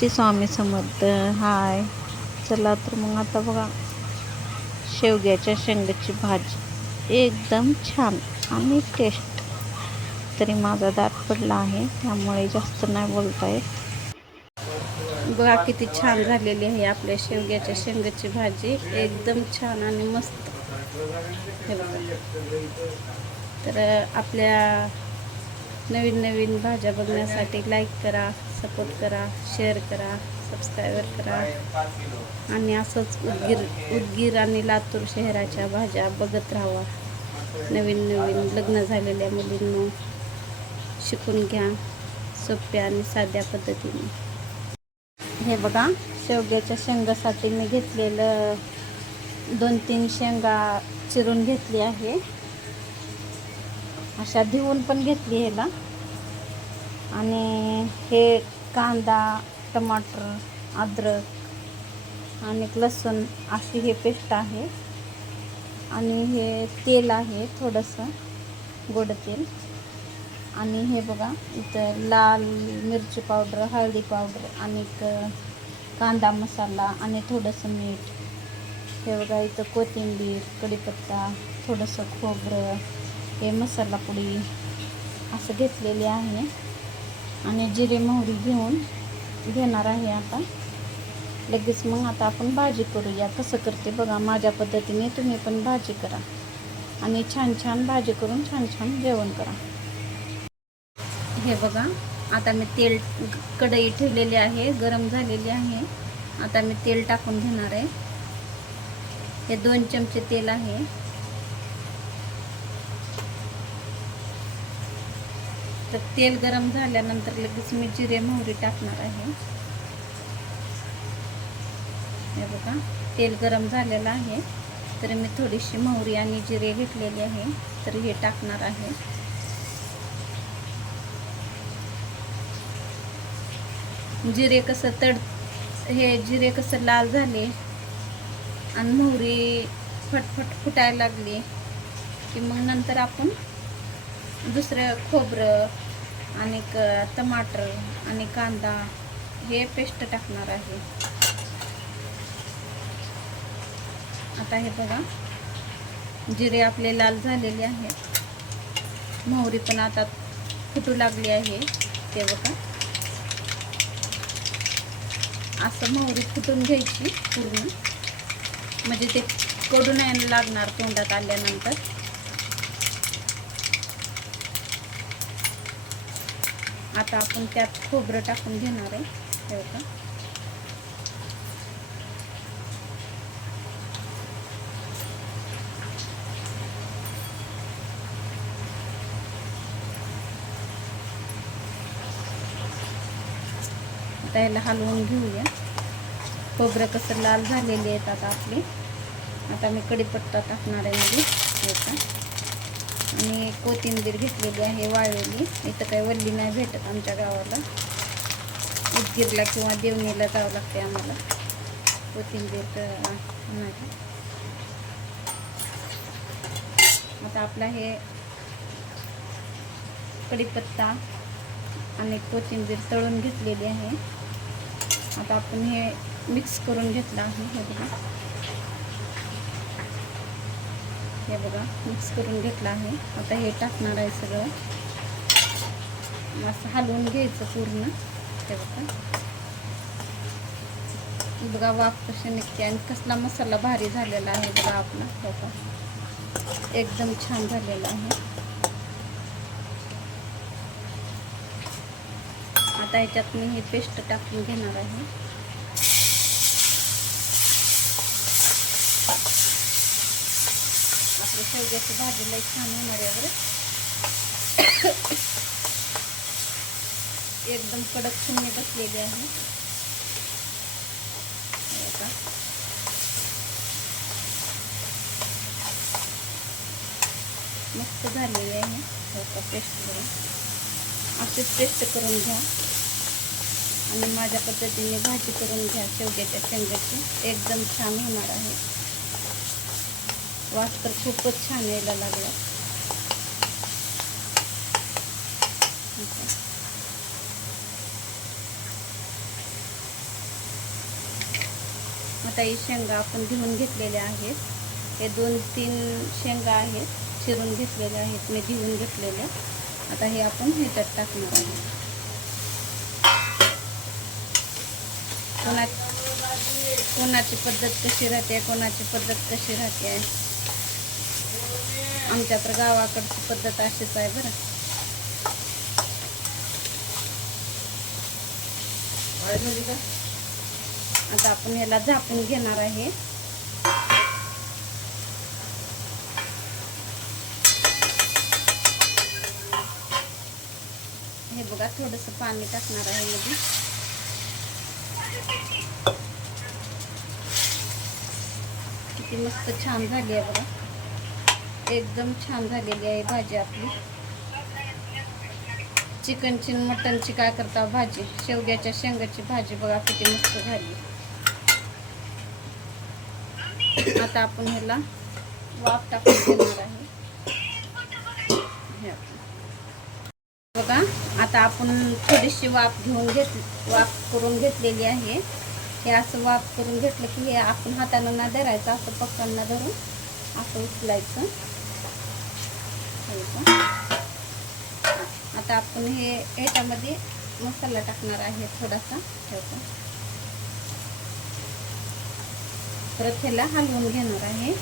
श्री स्वामी समर्थ. हाय. चला तर मग आता बघा. शेवग्याच्या शेंगाची भाजी. एकदम छान आणि टेस्ट. तरी माझा दात पडला आहे त्यामुळे जास्त नाही बोलता येत बघा किती छान झालेली आहे आपल्या शेवग्याच्या शेंगाची भाजी. एकदम छान आणि मस्त. हे बघा. तर आपल्या नवीन नवीन भाज्या बघण्यासाठी लाईक करा. सपोर्ट करा शेअर करा सबस्क्रायबर करा. आणि असंच उदगीर उदगीर आणि लातूर शहराच्या भाज्या बघत राहावा नवीन नवीन लग्न झालेल्या मुलींना शिकून घ्या सोप्या आणि साध्या पद्धतीने. हे बघा शेवग्याच्या शेंगासाठी मी घेतलेलं दोन तीन शेंगा चिरून घेतली आहे. अशा धुवून पण घेतली ह्याला. आणि हे कांदा टमाटर अद्रक आणि लसूण अशी हे पेस्ट आहे. आणि हे तेल आहे थोडंसं गोड तेल. आणि हे बघा इथं लाल मिरची पावडर हळदी पावडर आणि कांदा मसाला आणि थोडंसं मीठ. हे बघा इथं कोथिंबीर कढीपत्ता थोडंसं खोबरं हे मसाला पुडी असं घेतलेली आहे. आणि जिरे मोहरी घेऊन घेणार आहे आता. लगेच मग आता आपण भाजी करूया. कसं करते बघा माझ्या पद्धतीने तुम्ही पण भाजी करा. आणि छान छान भाजी करून छान छान जेवण करा. हे बघा आता मी तेल कढई ठेवलेली आहे गरम झालेली आहे. आता मी तेल टाकून घेणार आहे. हे दोन चमचे तेल आहे. तर तेल गरम झाल्यानंतर लगेच मी जिरे मोहरी टाकणार आहे. हे बघा तेल गरम झालेलं आहे. तर मी थोडीशी मोहरी आणि जिरे घेतलेली आहे तर हे टाकणार आहे. जिरे कसं तड हे जिरे कसं लाल झाले आणि मोहरी फटफट फुटायला लागली की मग नंतर आपण दुसरं खोबरं आणि टमाटर आणि कांदा हे पेस्ट टाकणार आहे. आता हे बघा जिरे आपले लाल झालेले आहेत. मोहरी पण आता फुटू लागली आहे ते बघा. असं मोहरी फुटून घ्यायची पूर्ण. म्हणजे ते कडून नाही लागणार तोंडात आल्यानंतर. आता त्यात खोबरं टाकून आहे. हे याला हलवून खोबरं कसं लाल आता आपले. आता मी कढीपत्ता टाकणार आहे मध्ये. हे का आणि कोथिंबीर घेतलेली आहे वाळलेली. इथं काही वल्ली नाही भेटत आमच्या गावाला. उदगीरला किंवा देवणीला जावं लागते आम्हाला. कोथिंबीर नाही. आता आपला हे कढीपत्ता आणि कोथिंबीर तळून घेतलेली आहे. आता आपण हे मिक्स करून घेतलं आहे. हे बघा. हे बघा मिक्स करून घेतलं आहे आता हे टाकणार आहे सगळं. असं हलवून घ्यायचं पूर्ण. हे बघा. बघा वाफ कशी निघते आणि कसला मसाला भारी झालेला आहे बघा आपला. बघा. एकदम छान झालेला आहे. आता ह्याच्यात मी हे पेस्ट टाकून घेणार आहे. भाजी एकदम कडक चिमणी बसलेली आहे. मस्त आहे बघा पेस्ट करून अशीच पेस्ट करून भाजी करून घ्या शेंगाची एकदम छान होणार आहे वास तर खूपच छान यायला लागला. आता ही शेंगा आपण घेऊन घेतलेल्या आहेत. हे दोन तीन शेंगा आहेत चिरून घेतलेल्या आहेत मी घेऊन घेतलेल्या. आता हे आपण ह्याच्यात टाकणार आहोत. कोणा कोणाची पद्धत कशी राहते कोणाची पद्धत कशी राहते? आमच्या तर गावाकडची पद्धत अशीच आहे बरं. आता आपण ह्याला झापून घेणार आहे. हे बघा थोडस पाणी टाकणार आहे मध्ये. किती मस्त छान झाली आहे बघा. एकदम छान झालेली आहे भाजी आपली. चिकनची मटनची काय करता भाजी? शेवग्याच्या शेंगाची भाजी बघा किती मस्त झाली. आता आपण ह्याला वाफ टाकून देणार आहे. बघा आता आपण थोडीशी वाफ घेऊन घेत वाफ करून घेतलेली आहे. हे असं वाफ करून घेतलं की हे आपण हातानं ना धरायचं असं पक्कांना धरून असं उचलायचं. हे आता आपण हे ह्याच्यामध्ये मसाला टाकणार आहे थोडासा. ठेवतो. परत ह्याला हलवून घेणार आहे.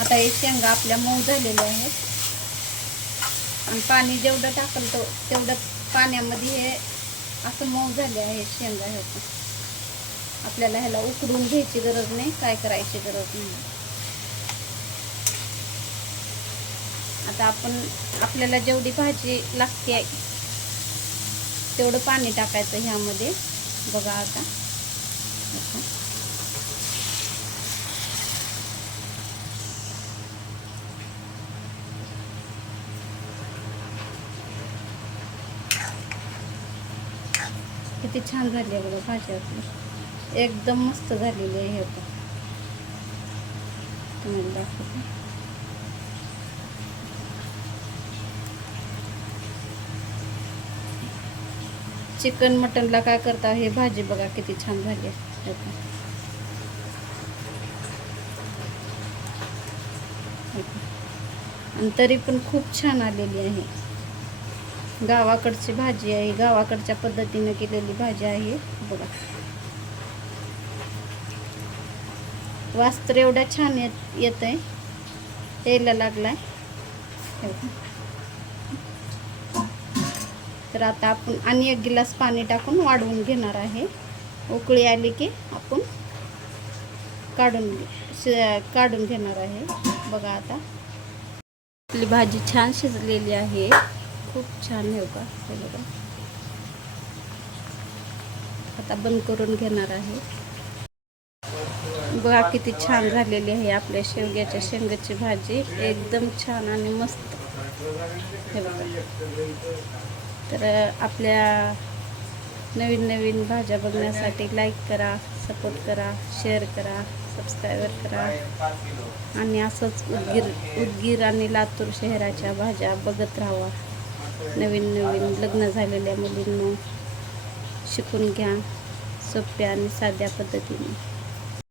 आता हे शेंगा आपल्या मऊ झालेल्या आहेत. आणि पाणी जेवढं टाकल तो तेवढं पाण्यामध्ये हे असं मऊ झाले आहे शेंगा ह्याचं. आपल्याला ह्याला उकडून घ्यायची गरज नाही काय करायची गरज नाही. आता आपण आपल्याला जेवढी भाजी लागते तेवढं पाणी टाकायचं ह्यामध्ये. बघा आता. किती छान झाली आहे बघा भाजी आपली. एकदम मस्त झालेली आहे हे आता. तुम्हाला दाखवते. चिकन मटनला काय करता? हे भाजी बघा किती छान झाली आहे. आणि तरी पण खूप छान आलेली आहे. गावाकडची भाजी आहे. गावाकडच्या पद्धतीनं केलेली भाजी आहे. बघा. वास्त्र एवढा छान येत येत आहे यायला लागलाय. हे बघा. तर आता आपण आणि एक गिलास पाणी टाकून वाढवून घेणार आहे. उकळी आली की आपण काढून शि- काढून घेणार आहे. बघा आता. आपली भाजी छान शिजलेली आहे. खूप छान आहे का हे बघा. आता बंद करून घेणार आहे. बघा किती छान झालेली आहे आपल्या शेवग्याच्या शेंगाची भाजी. एकदम छान आणि मस्त. हे बघा. तर आपल्या नवीन नवीन भाज्या बघण्यासाठी लाईक करा सपोर्ट करा शेअर करा सबस्क्रायबर करा. आणि असंच उदगीर उदगीर आणि लातूर शहराच्या भाज्या बघत राहावा नवीन नवीन लग्न झालेल्या मुलींना शिकून घ्या सोप्या आणि साध्या पद्धतीने.